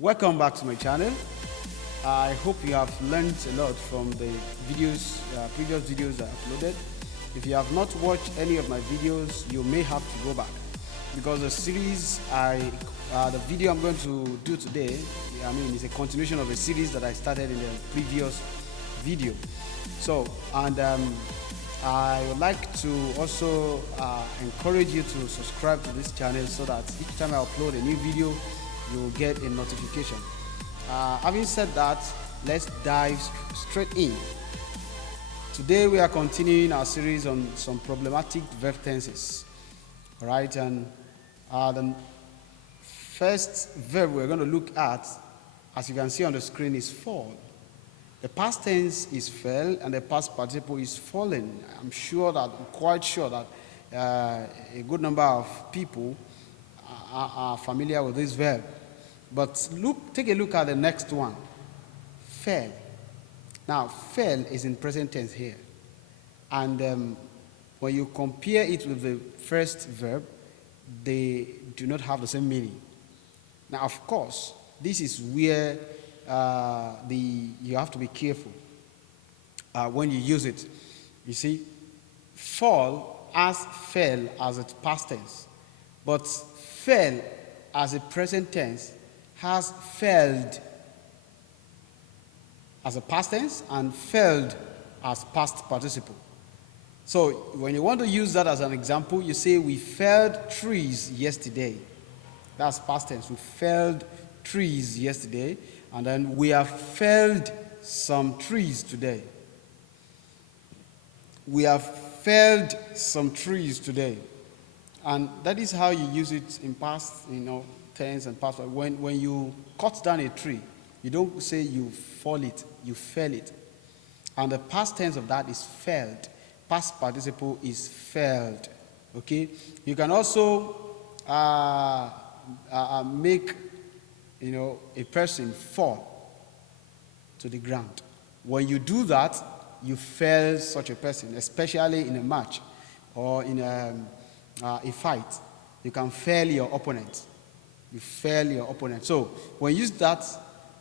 Welcome back to my channel. I hope you have learned a lot from the videos, previous videos I uploaded. If you have not watched any of my videos, you may have to go back, because the series the video I'm going to do today, is a continuation of a series that I started in the previous video. So, I would like to also encourage you to subscribe to this channel so that each time I upload a new video, you will get a notification. Having said that, let's dive straight in. Today we are continuing our series on some problematic verb tenses. All right, and the first verb we're going to look at, as you can see on the screen, is fall. The past tense is fell and the past participle is fallen. I'm quite sure that a good number of people are familiar with this verb. But take a look at the next one, fell. Now, fell is in present tense here. And when you compare it with the first verb, they do not have the same meaning. Now, of course, this is where you have to be careful when you use it. You see, fall as fell as its past tense, but fell as a present tense has failed as a past tense and failed as past participle. So when you want to use that as an example, you say, we felled trees yesterday. That's past tense. We felled trees yesterday, and then we have felled some trees today. We have felled some trees today. And that is how you use it in past, tense and past. When you cut down a tree, you don't say you fall it, you fell it. And the past tense of that is felled. Past participle is felled. Okay? You can also make a person fall to the ground. When you do that, you fell such a person, especially in a match or in a fight. You can fell your opponent. You fell your opponent. So when you use that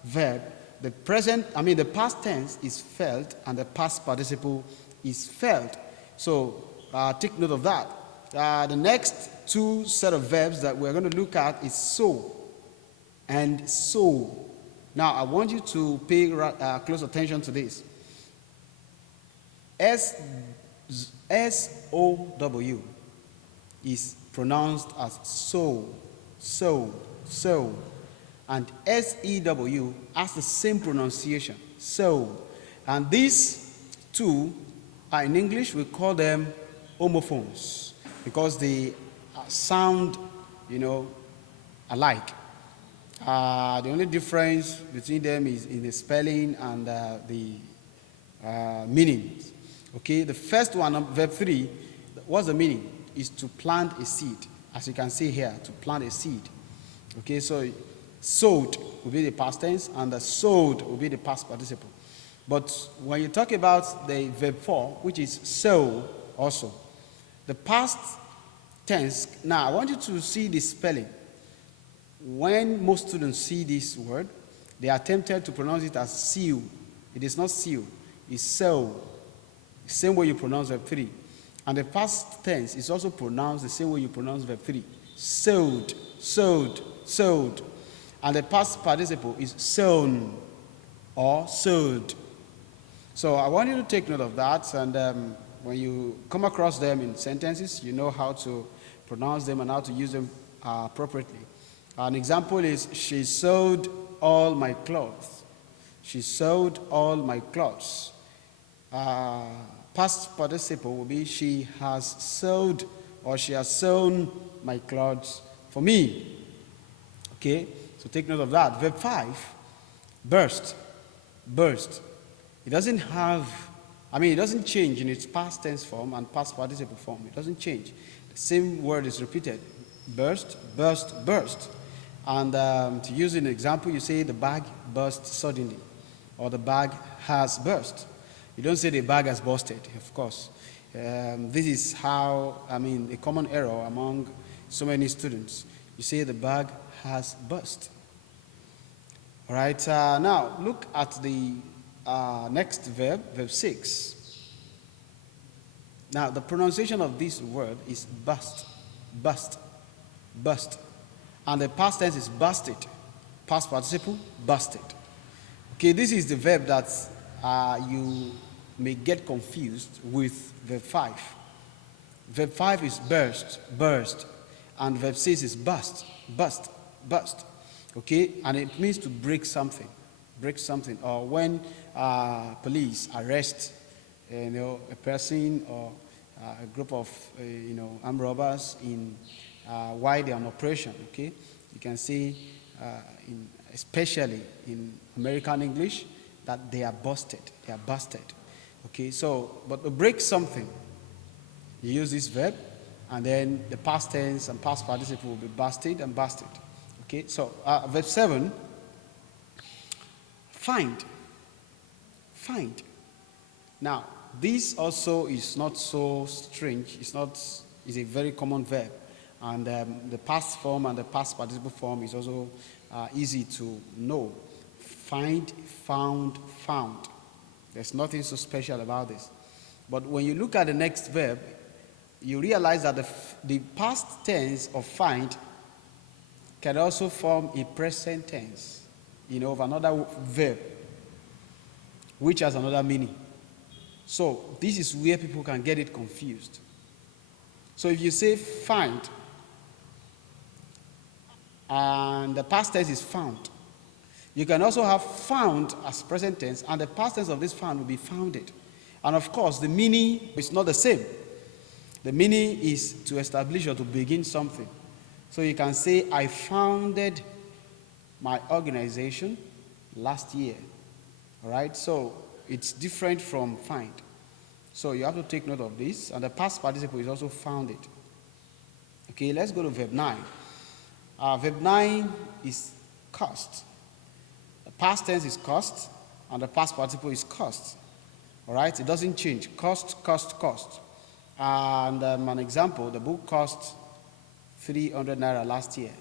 verb, the past tense is felt and the past participle is felt. So take note of that. The next two set of verbs that we're going to look at is sow and sow. Now I want you to pay close attention to this. S-O-W is pronounced as sow, sow, sow. And S-E-W has the same pronunciation, sow. And these two are, in English, we call them homophones because they sound, alike. The only difference between them is in the spelling and the meanings. Okay, the first one, verb 3, what's the meaning? Is to plant a seed. As you can see here, to plant a seed. Okay, so sowed will be the past tense and the sowed will be the past participle. But when you talk about the verb 4, which is sow also, the past tense, now I want you to see the spelling. When most students see this word, they are tempted to pronounce it as sew. It is not sew, it's sow. Same way you pronounce verb 3. And the past tense is also pronounced the same way you pronounce verb 3. Sowed, sowed, sowed. And the past participle is sown or sowed. So I want you to take note of that, and when you come across them in sentences, you know how to pronounce them and how to use them appropriately. An example is, she sewed all my clothes. She sewed all my clothes. Past participle will be, she has sewed or she has sewn my clothes for me. Okay, so take note of that. Verb 5, burst, burst. It doesn't it doesn't change in its past tense form and past participle form. It doesn't change. The same word is repeated. Burst, burst, burst. And to use an example, you say the bag burst suddenly, or the bag has burst. You don't say the bag has busted, of course. This is how, a common error among so many students. You say the bag has burst. All right, now look at the next verb, verb 6. Now, the pronunciation of this word is bust, bust, bust. And the past tense is busted. Past participle, busted. Okay, this is the verb that you may get confused with verb 5. Verb 5 is burst, burst. And verb 6 is bust, bust, bust. Okay, and it means to break something. Break something. Or when police arrest a person or a group of armed robbers in while they're on operation. Okay, you can see especially in American English that they are busted. They are busted. Okay, so but to break something, you use this verb, and then the past tense and past participle will be busted and busted. Okay, so verb 7. Find. Find. Now, this also is not so strange. It's a very common verb. And the past form and the past participle form is also easy to know. Find, found, found. There's nothing so special about this. But when you look at the next verb, you realize that the past tense of find can also form a present tense, of another verb, which has another meaning. So this is where people can get it confused. So if you say find, and the past tense is found, you can also have found as present tense, and the past tense of this found will be founded. And of course, the meaning is not the same. The meaning is to establish or to begin something. So you can say, I founded my organization last year. All right? So it's different from find. So you have to take note of this. And the past participle is also founded. Okay, let's go to verb 9. Verb 9 is cost. The past tense is cost, and the past participle is cost. All right? It doesn't change. Cost, cost, cost. And an example, the book cost 300 naira last year.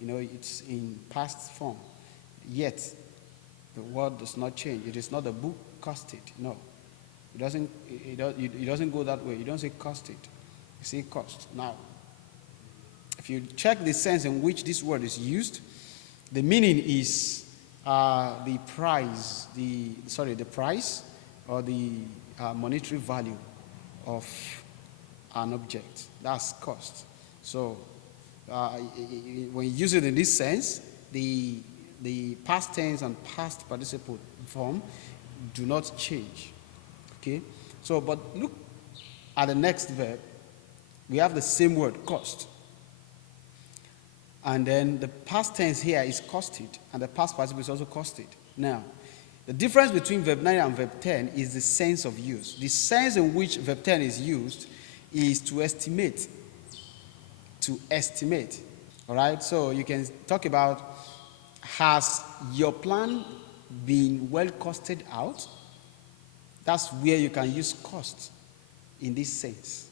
It's in past form. Yet, the word does not change. It is not the book costed. No. It doesn't go that way. You don't say costed. You say cost. Now, if you check the sense in which this word is used, the meaning is the price, the price or the monetary value of an object. That's cost. So when you use it in this sense, the past tense and past participle form do not change. Okay? So, but look at the next verb. We have the same word, cost. And then the past tense here is costed, and the past participle is also costed. Now, the difference between verb 9 and verb 10 is the sense of use. The sense in which verb 10 is used is to estimate. To estimate. All right? So you can talk about, has your plan been well costed out? That's where you can use cost in this sense.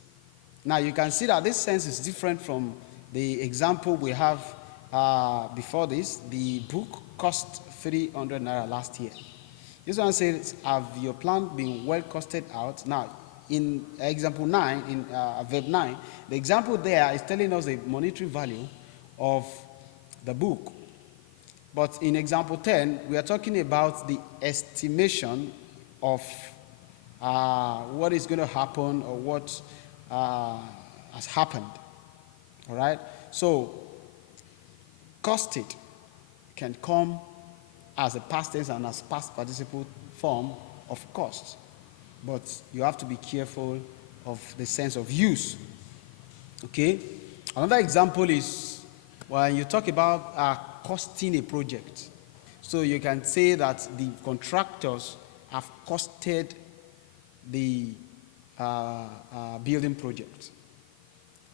Now you can see that this sense is different from the example we have before this. The book cost 300 naira last year. This one says, have your plan been well costed out? Now, in example 9, in verb 9, the example there is telling us the monetary value of the book. But in example 10, we are talking about the estimation of what is going to happen or what has happened. All right? So, costed can come as a past tense and as past participle form of cost. But you have to be careful of the sense of use. Okay? Another example is when you talk about costing a project. So you can say that the contractors have costed the building project.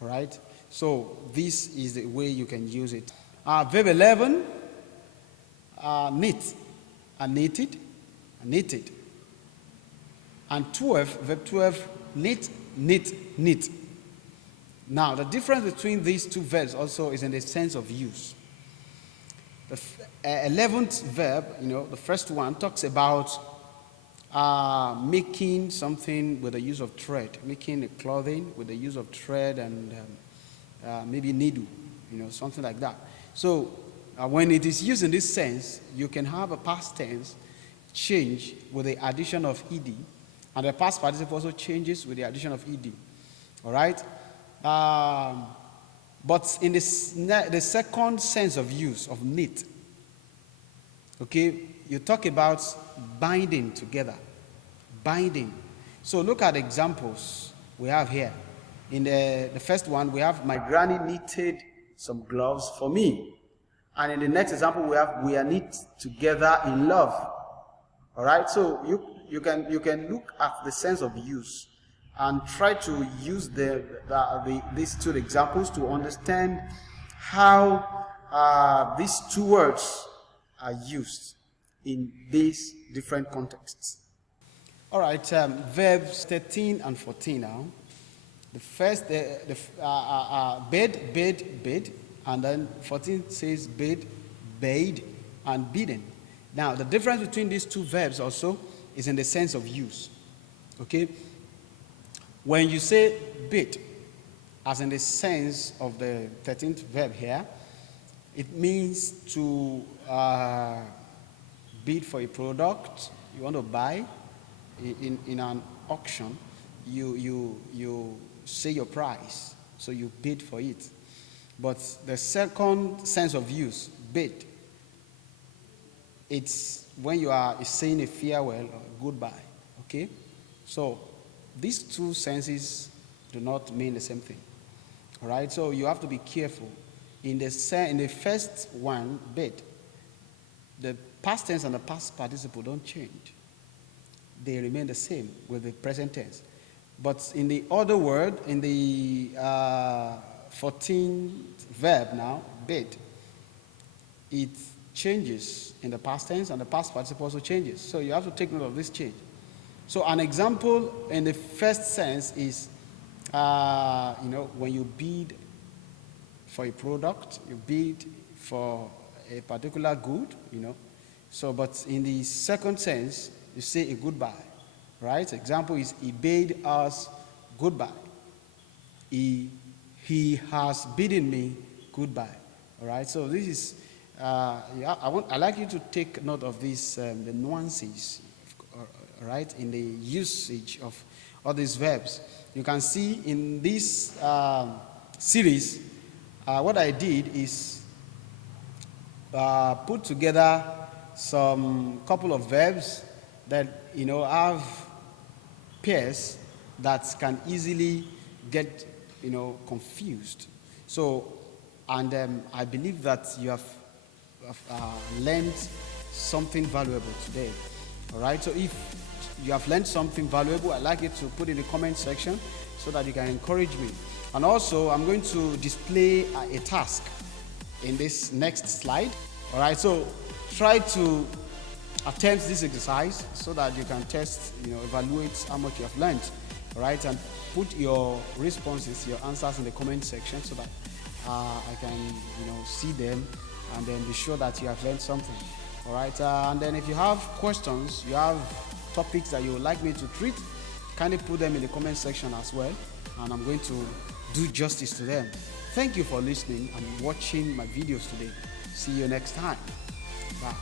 All right? So this is the way you can use it. Verb 11, knit, and knitted, and knitted. And 12, verb 12, knit, knit, knit. Now, the difference between these two verbs also is in the sense of use. The 11th verb, the first one talks about making something with the use of thread, making a clothing with the use of thread and maybe needle, something like that. So when it is used in this sense, you can have a past tense change with the addition of ed, and the past participle also changes with the addition of ed. All right? But in the second sense of use of knit, okay, you talk about binding together. Binding. So look at the examples we have here. In the first one, we have my granny knitted some gloves for me. And in the next example, we are knit together in love. All right? So you can look at the sense of use and try to use these two examples to understand how these two words are used in these different contexts. All right, verbs 13 and 14 now. The first, bid, bid, and then 14 says bid, bade, and bidden. Now, the difference between these two verbs also is in the sense of use. Okay? When you say bid, as in the sense of the 13th verb here, it means to bid for a product you want to buy in an auction. You say your price, so you bid for it. But the second sense of use, bid, it's when you are saying a farewell or a goodbye. Okay? So these two senses do not mean the same thing. All right? So you have to be careful. In the first one, bid, the past tense and the past participle don't change. They remain the same with the present tense. But in the other word, in the 14th verb now, bid, it changes in the past tense and the past participle also changes. So you have to take note of this change. So an example in the first sense is, when you bid for a product, you bid for a particular good, So, but in the second sense, you say a goodbye, right? Example is, he bade us goodbye. He has bidden me goodbye. All right. So this is, I like you to take note of these, the nuances, all right, in the usage of all these verbs. You can see in this series, what I did is put together some couple of verbs that have pairs that can easily get confused. So, and I believe that you have learned something valuable today. All right. So if you have learned something valuable, I'd like you to put in the comment section so that you can encourage me. And also, I'm going to display a task in this next slide. All right. So try to attempt this exercise so that you can test, evaluate how much you have learned. All right, and put your responses, your answers in the comment section so that I can, see them and then be sure that you have learned something. All right, and then if you have questions, you have topics that you would like me to treat, kindly put them in the comment section as well, and I'm going to do justice to them. Thank you for listening and watching my videos today. See you next time. Bye.